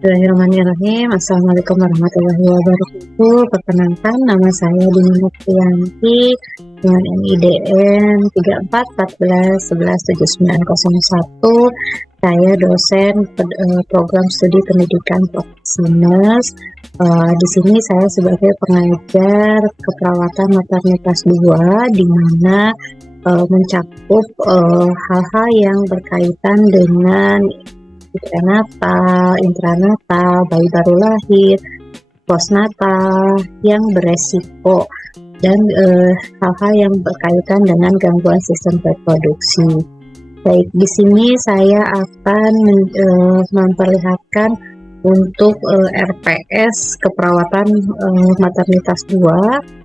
Bismillahirrahmanirrahim. Assalamualaikum warahmatullahi wabarakatuh. Perkenalkan, nama saya Dini Nurfianti dengan NIDN 3414117901. Saya dosen program studi pendidikan profesi nurse. Di sini saya sebagai pengajar keperawatan maternitas 2, di mana mencakup hal-hal yang berkaitan dengan prenatal, intranatal, bayi baru lahir, postnatal yang beresiko, dan hal-hal yang berkaitan dengan gangguan sistem reproduksi. Baik, di sini saya akan memperlihatkan untuk RPS keperawatan maternitas 2.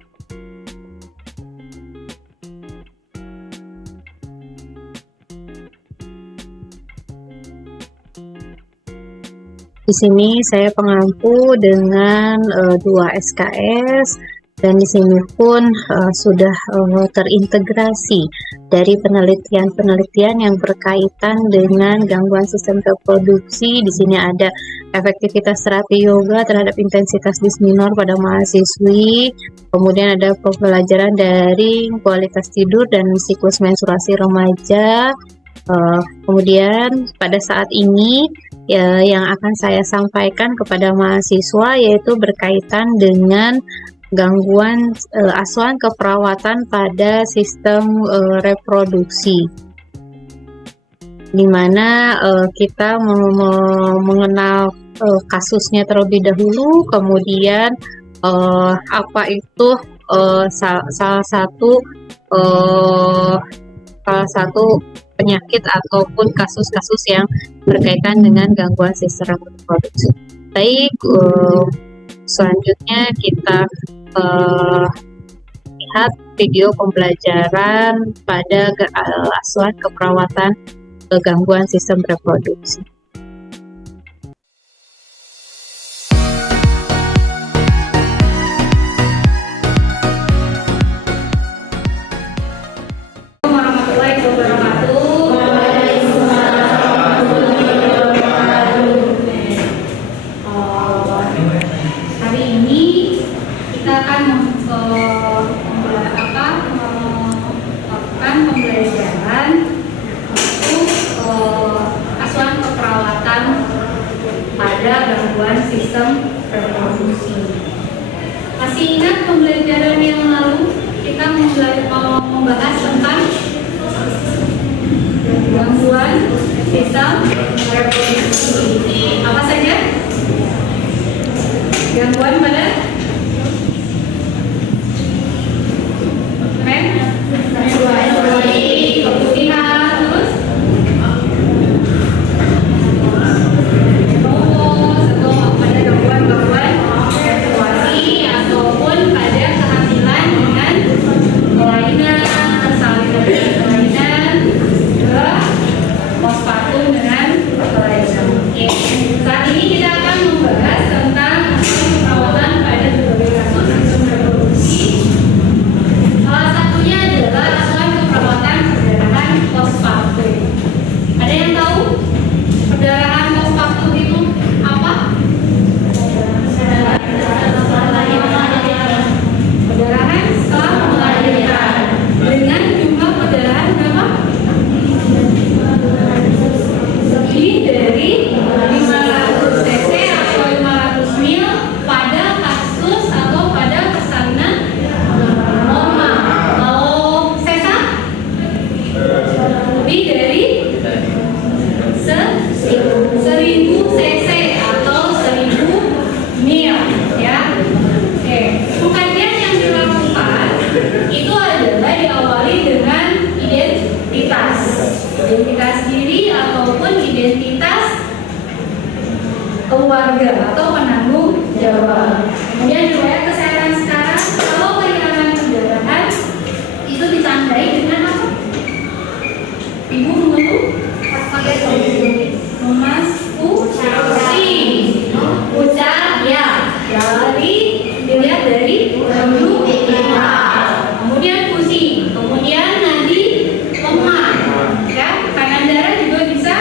Di sini saya pengampu dengan 2 SKS, dan di sini pun sudah terintegrasi dari penelitian-penelitian yang berkaitan dengan gangguan sistem reproduksi. Di sini ada efektivitas terapi yoga terhadap intensitas disminor pada mahasiswi, kemudian ada pembelajaran dari kualitas tidur dan siklus menstruasi remaja. Kemudian pada saat ini yang akan saya sampaikan kepada mahasiswa yaitu berkaitan dengan gangguan asuhan keperawatan pada sistem reproduksi, di mana kita mengenal kasusnya terlebih dahulu, kemudian apa itu salah satu penyakit ataupun kasus-kasus yang berkaitan dengan gangguan sistem reproduksi. Baik, selanjutnya kita lihat video pembelajaran pada asuhan keperawatan gangguan sistem reproduksi. Gangguan sistem reproduksi. Masih ingat pembelajaran yang lalu kita membahas tentang gangguan sistem reproduksi. Apa saja? Gangguan pada menstruasi, kebutuhan, terus keluarga atau penanggung jawab. Kemudian riwayat kesehatan sekarang, kalau kehilangan perdarahan itu ditandai dengan apa? Ibu mengeluh pakai menstruasi, ucap ya, dilihat dari bentuk kita. Kemudian pusing, kemudian nadi lemah, ya, tekanan darah juga bisa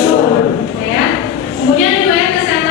turun, ya. Kemudian riwayat kesehatan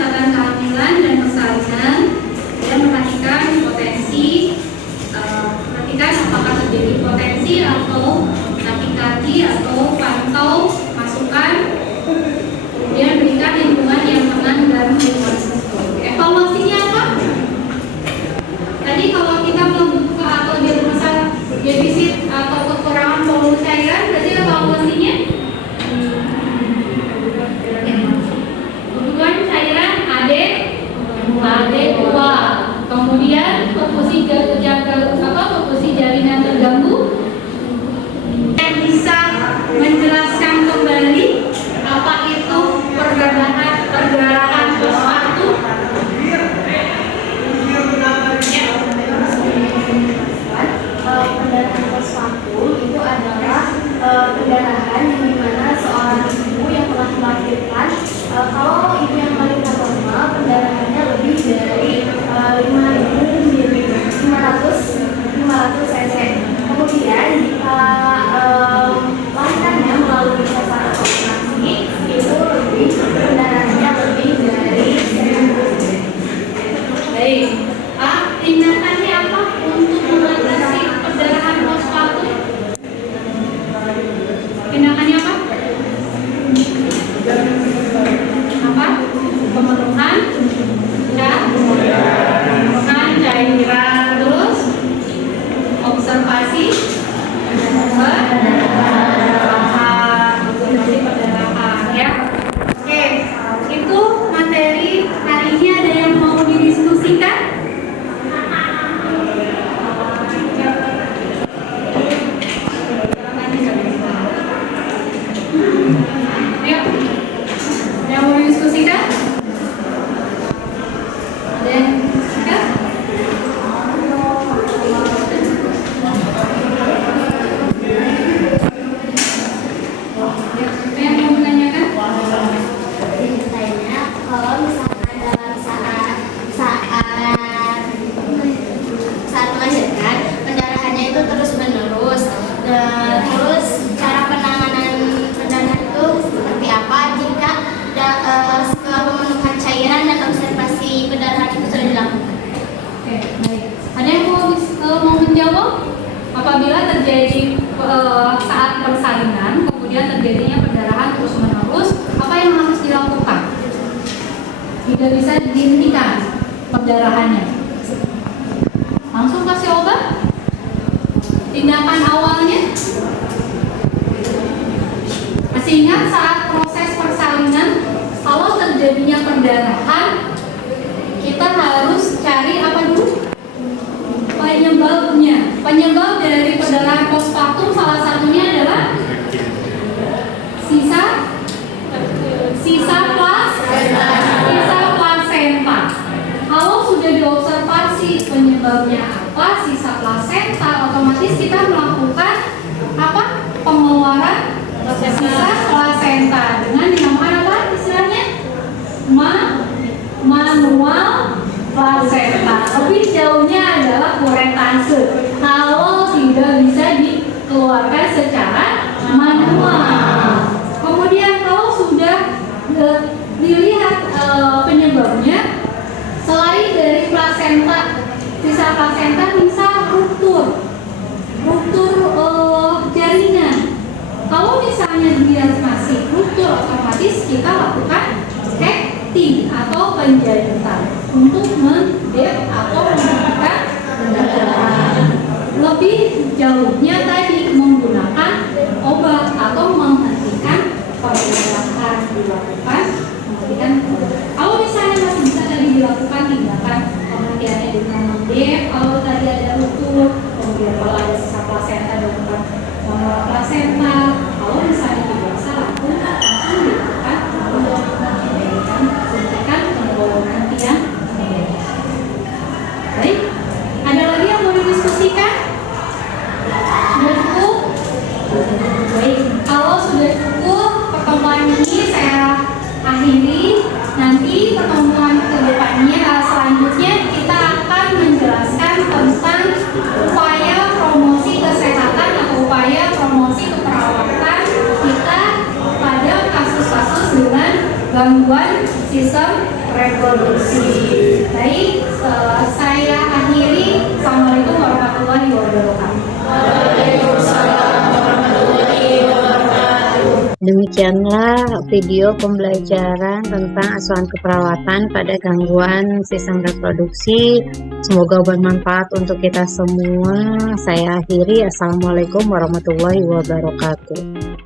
catatan kehamilan dan persalinan dan perhatikan potensi, perhatikan apakah terjadi potensi atau takikardi atau pantau masukan, kemudian berikan lingkungan yang aman dan lingkungan tersebut. Evaluasinya apa? Tadi kalau kita membuka atau dia merasa defisit atau kekurangan volume cairan, berarti evaluasinya kebutuhan cairan AD2, kemudian perfusi jaringan terganggu. Yang bisa menjelaskan kembali apa itu pergerakan pospatum? Pendarahan pospatum itu adalah pendarahan yang dimana seorang ibu yang telah melahirkan, kalau ibu yang melahirkan normal, pendarahannya lebih dari 500 cc. Kemudian jika lahirkannya melalui sesar atau operasi, itu pendarahannya lebih dari 1000 cc. Baik. Tindakannya apa untuk mengatasi perdarahan pospatum? Tindakannya apa? Pemenuhan cairan, terus observasi perdarahan, ya. Oke, itu materi hari ini. Ada yang mau didiskusikan? Yang mau didiskusikan? Ada yang didiskusikan? Yang mau menanyakan? Ceritanya kalau misalkan dalam saat melahirkan, pendarahannya itu terus menerus. Terus cara penanganan pendarahan itu seperti apa jika setelah pemenuhan cairan dan observasi pendarahan itu sudah dilakukan? Oke, baik. Ada yang mau menjawab? Apabila terjadi saat persalinan, kemudian terjadinya perdarahan terus menerus, apa yang harus dilakukan? Tidak bisa dihentikan perdarahannya. Langsung kasih obat? Tindakan awalnya? Masih ingat saat proses persalinan, kalau terjadinya perdarahan, kita harus cari apa dulu? Penyebabnya. Penyebab dari perdarahan postpartum salah satunya adalah sisa plasenta. Kalau sudah diobservasi penyebabnya apa, sisa plasenta, otomatis kita melakukan apa? Pengeluaran sisa plasenta dengan dinamakan apa istilahnya? Manual plasenta. Lebih jauhnya adalah kuretase. Kalau tidak bisa dikeluarkan secara manual. Kemudian kalau sudah dilihat penyebabnya, selain dari plasenta, sisa plasenta bisa ruptur jaringan. Kalau misalnya dia masih ruptur, otomatis kita lakukan cekti atau penjahitan untuk mendep atau menghentikan perdarahan. Lebih jauhnya tadi menggunakan obat atau menghentikan perdarahan dilakukan menghentikan. Kalau misalnya masih bisa tadi dilakukan tindakan penghentiannya dengan mendep. Kalau tadi ada ruptur, kemudian kalau ada sisa plasenta dilakukan manual plasenta. Kalau misalnya tidak bisa langsung dilakukan penghentikan penghentian. Baik, ada lagi yang mau didiskusikan? Sudah cukup? Baik, kalau sudah cukup, pertemuan ini saya akhiri. Nanti pertemuan kedepannya selanjutnya kita akan menjelaskan tentang upaya promosi kesehatan atau upaya promosi keperawatan kita pada kasus-kasus dengan gangguan sistem reproduksi. Baik, saya akhiri. Assalamualaikum warahmatullahi wabarakatuh. Demikianlah video pembelajaran tentang asuhan keperawatan pada gangguan sistem reproduksi. Semoga bermanfaat untuk kita semua. Saya akhiri. Assalamualaikum warahmatullahi wabarakatuh.